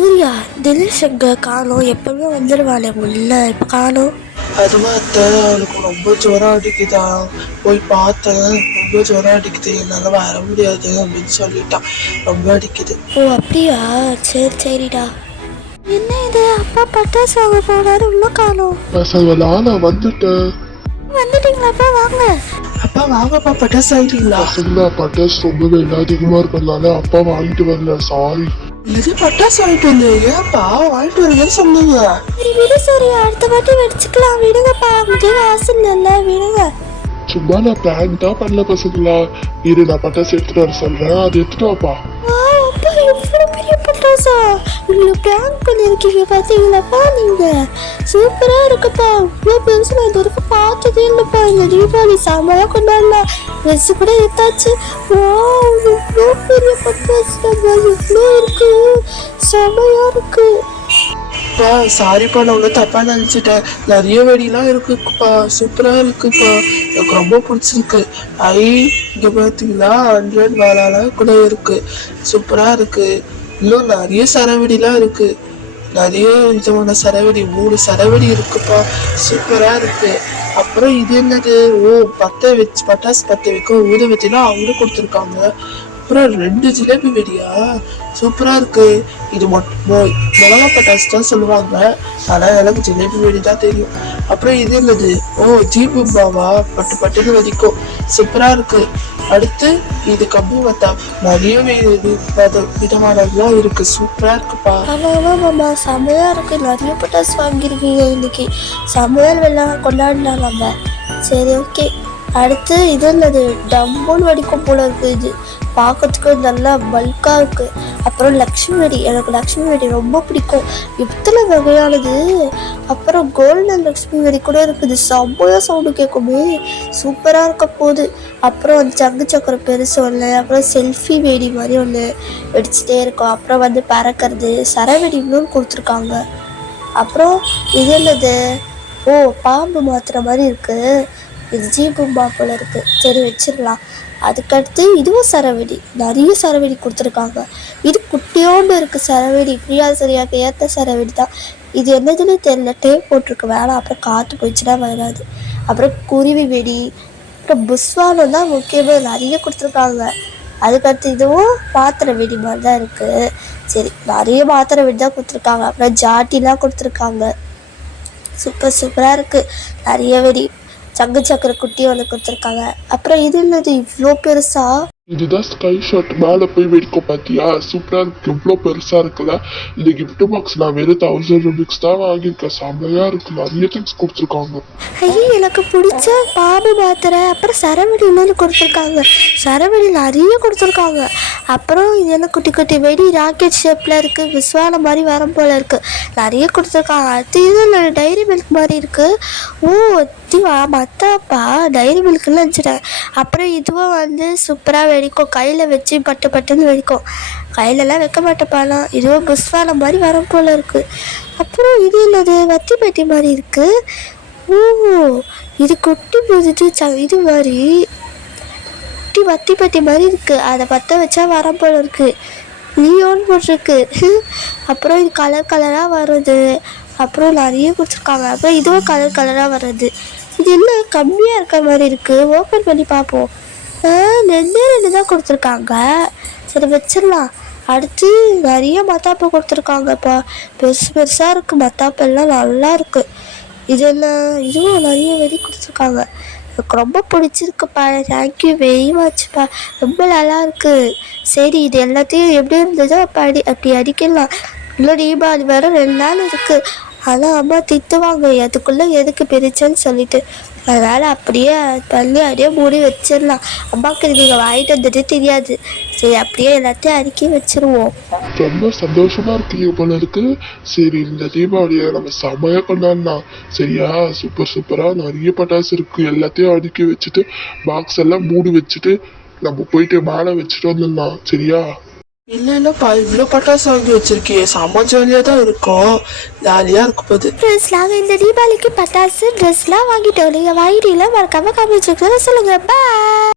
சூர்யா, தினேஷ் எங்க காணோம்? எப்பவுமே வந்துடுவானே உள்ள, இப்போ காணோம். அதுவா அத்தை, அவனுக்கு ரொம்ப ஜுரம் அடிக்குதா. போய் பார்த்தேன், ரொம்ப ஜுரம் அடிக்குது, என்னால் வர முடியாது அப்படின்னு சொல்லிட்டான். ரொம்ப அடிக்குது. ஓ அப்படியா, சரி சரிடா. என்ன இது, அப்பா பட்டாசு வாங்க போனாரு, உள்ள காணோம். பசங்களா, நான் வந்துட்டேன். வந்துட்டீங்களாப்பா? வாங்க. அப்பா வாங்கப்பா, பட்டாசு ஆயிட்டீங்களா? பசங்களா, பட்டாசு ரொம்ப விலை அதிகமா இருக்கிறதுனால அப்பா வாங்கிட்டு வரல, சாரி. இது பட்டாசு வாங்கிட்டு வந்து ஏன்ப்பா வாங்கிட்டு வரலன்னு சொன்னீங்க? சரி விடு சூர்யா, அடுத்த வாட்டி வெடிச்சுக்கலாம், விடுங்கப்பா, அங்கே காசு இல்லைல்ல, விடுங்க. சும்மா நான் பிளான் தான் பண்ணல பசங்களா. இரு, நான் பட்டாசு எடுத்துட்டு வர சொல்றேன், அது எடுத்துட்டு வாப்பா. அப்பா எவ்வளோ பெரிய பட்டாசா! இவ்வளோ பிளான் பண்ணியிருக்கீங்க பார்த்தீங்களாப்பா நீங்கள்? சூப்பராக இருக்குப்பா. இவ்வளோ பெருசு நான் இது வரைக்கும் பார்த்ததே இல்லைப்பா. இந்த தீபாவளி செமையாக கொண்டாடலாம். ட்ரெஸ்ஸு கூட எடுத்தாச்சு. இவ்வளோ பெரிய பட்டாசு இவ்வளோ இருக்கு, செமையாக இருக்கு. அப்பா சாரிப்பா, நான் ஒன்றும் தப்பா நினச்சிட்டேன். நிறைய வெடிலாம் இருக்குப்பா, சூப்பராக இருக்குப்பா, எனக்கு ரொம்ப பிடிச்சிருக்கு. இங்கே பார்த்தீங்களா 100 வாழால கூட இருக்கு, சூப்பராக இருக்கு. இன்னும் நிறைய சரவெடிலாம் இருக்கு, நிறைய விதமான சரவெடி, 3 சரவெடி இருக்குப்பா, சூப்பராக இருக்கு. அப்புறம் இது என்னது, பட்டாசு பற்ற வைக்க ஊதுவத்திலாம் அவங்க கொடுத்துருக்காங்க. அப்புறம் 2 ஜிலேபி வெடியா, சூப்பரா இருக்கு. இது மிளகா பட்டாசு தான் சொல்லுவாங்க, ஆனா எனக்கு ஜிலேபி வெடி தான் தெரியும். அப்புறம் இது என்னது, ஜீபும்பாவா, பட்டு பட்டுன்னு வெடிக்கும், சூப்பரா இருக்கு. அடுத்து இது கம்பு வத்தா, நிறைய விதமானதுலாம் இருக்கு, சூப்பரா இருக்குப்பா. ஆமாம் செமையா இருக்கு. நிறைய பட்டாசு வாங்கியிருக்கீங்க இன்னைக்கு, சமையல் வெள்ளம் கொண்டாடலாம் நம்ம. சரி ஓகே. அடுத்து இது என்னது, டம்புன்னு வெடிக்கும் போல இருக்கு. இது பார்க்கறதுக்கு நல்லா பல்காக இருக்கு. அப்புறம் லக்ஷ்மி வெடி, எனக்கு லக்ஷ்மி வெடி ரொம்ப பிடிக்கும், எத்தனை வகையானது. அப்புறம் கோல்டன் லக்ஷ்மி வெடி கூட இருக்குது, செம்மையாக சவுண்டு கேட்குமே, சூப்பராக இருக்க போகுது. அப்புறம் அந்த சங்கு சக்கரம் பெருசு ஒன்று, அப்புறம் செல்ஃபி வெடி மாதிரி ஒன்று வெடிச்சுட்டே இருக்கும். அப்புறம் வந்து பறக்கிறது, சரவெடி இன்னொன்று கொடுத்துருக்காங்க. அப்புறம் இது என்னது, பாம்பு மாத்துற மாதிரி இருக்குது, இது ஜீபும்பா போல இருக்குது. சரி வச்சிடலாம். அதுக்கடுத்து இதுவும் சரவெடி, நிறைய சரவெடி கொடுத்துருக்காங்க. இது குட்டியோண்டு இருக்குது சரவெடி, ஃப்ரீயாக சரியாக ஏற்ற சரவெடி தான். இது என்னதுன்னு தெரியல, டேப் போட்டிருக்கு வேலை, அப்புறம் காற்று போயிடுச்சுன்னா வராது. அப்புறம் குருவி வெடி, அப்புறம் புஸ்வானம் தான் முக்கியமாக நிறைய கொடுத்துருக்காங்க. அதுக்கடுத்து இதுவும் பாத்திர வெடி மாதிரி தான் இருக்குது. சரி, நிறைய பாத்திர வெடி தான் கொடுத்துருக்காங்க. அப்புறம் ஜாட்டிலாம் கொடுத்துருக்காங்க, சூப்பராக இருக்குது. நிறைய வெடி, சங்கு சக்கர குட்டி ஒன்று கொடுத்துருக்காங்க. அப்புறம் இது என்னது இவ்வளோ பெருசா, இதுதான் ஸ்கை ஷாட், மேலே போய் வெடிக்கும் பார்த்தியா, சூப்பராக இருக்கு, இவ்வளோ பெருசாக இருக்குல்ல. இந்த கிஃப்ட் பாக்ஸ் நான் வெறும் 1000 ரூபீஸ் தான் வாங்கியிருக்கேன், செம்மையாக இருக்கு, நிறைய திங்ஸ் கொடுத்துருக்காங்க. ஐயோ எனக்கு பிடிச்ச பாம்பு மாத்திரை. அப்புறம் சரவெடி இன்னொன்று கொடுத்துருக்காங்க, சரவெடி நிறைய கொடுத்துருக்காங்க. அப்புறம் இது என்ன குட்டி குட்டி வெடி ராக்கெட் ஷேப்பில் இருக்குது, விஸ்வானம் மாதிரி வரம் போல் இருக்குது, நிறைய கொடுத்துருக்காங்க. அது இது டைரி மில்க் மாதிரி இருக்குது. மத்தாப்பா டைரி மில்க்குன்னு வச்சுட்டேன். அப்புறம் இதுவும் வந்து சூப்பராக வெடிக்கும், கையில் வச்சு பட்டுன்னு வெடிக்கும், கையிலலாம் வைக்க மாட்டேப்பாலாம். இதுவும் புஷ்வானம் மாதிரி வரம் போல் இருக்குது. அப்புறம் இது என்னது, வத்தி பெட்டி மாதிரி இருக்குது. இது குட்டி புதுச்சு, இது மாதிரி குட்டி வத்தி பெட்டி மாதிரி இருக்குது, அதை பற்ற வச்சா வரம் போல் இருக்குது, லியோன்னு போட்டிருக்கு. அப்புறம் இது கலராக வருது. அப்புறம் நிறைய கொடுத்துருக்காங்க. அப்புறம் இதுவும் கலராக வர்றது. இது என்ன கம்மியாக இருக்கிற மாதிரி இருக்குது, ஓப்பன் பண்ணி பார்ப்போம். 2 தான் கொடுத்துருக்காங்க, சரி வச்சிடலாம். அடுத்து நிறைய மத்தாப்பு கொடுத்துருக்காங்கப்பா, பெருசாக இருக்குது, மத்தாப்பெல்லாம் நல்லா இருக்குது. இதுவும் நிறைய வெடி கொடுத்துருக்காங்க, எனக்கு ரொம்ப பிடிச்சிருக்குப்பா, தேங்க்யூ வெரி மச்ப்பா, ரொம்ப நல்லா இருக்குது. சரி, இது எல்லாத்தையும் எப்படி இருந்ததோ அப்படி அடிக்கலாம். இன்னும் தீபாவளி வேறு 2 நாள் இருக்குது, ஆனால் அம்மா திட்டுவாங்க அதுக்குள்ளே எதுக்கு பிரிச்சேன்னு சொல்லிட்டு. அதனால் அப்படியே அப்படியே மூடி வச்சிடலாம். அம்மாவுக்கு நீங்கள் வாங்கிட்டு வந்துட்டு தெரியாது. சரி, அப்படியே எல்லாத்தையும் அடுக்கி வச்சிருவோம். ரொம்ப சந்தோஷமா இருக்கு போல இருக்கு. சரி, இந்த தீபாவளியை நம்ம செமையா கொண்டாடலாம், சரியா? சூப்பராக நிறைய பட்டாசு இருக்கு, எல்லாத்தையும் அடுக்கி வச்சுட்டு பாக்ஸ் எல்லாம் மூடி வச்சுட்டு நம்ம போயிட்டு மேலே வச்சுட்டு வந்துடலாம், சரியா? இல்லப்பா, இவ்வளோ பட்டாசு வாங்கி வச்சிருக்கே, செம்ம ஜாலியாக தான் இருக்கும், ஜாலியாக இருக்கும் போது. நாங்கள் இந்த தீபாவளிக்கு பட்டாசு ட்ரெஸ்லாம் வாங்கிட்டோம், நீங்கள் வாங்கிட்டீங்களா? மறக்காம கமெண்ட் செக்ஷனில் சொல்லுங்கள். பாய்.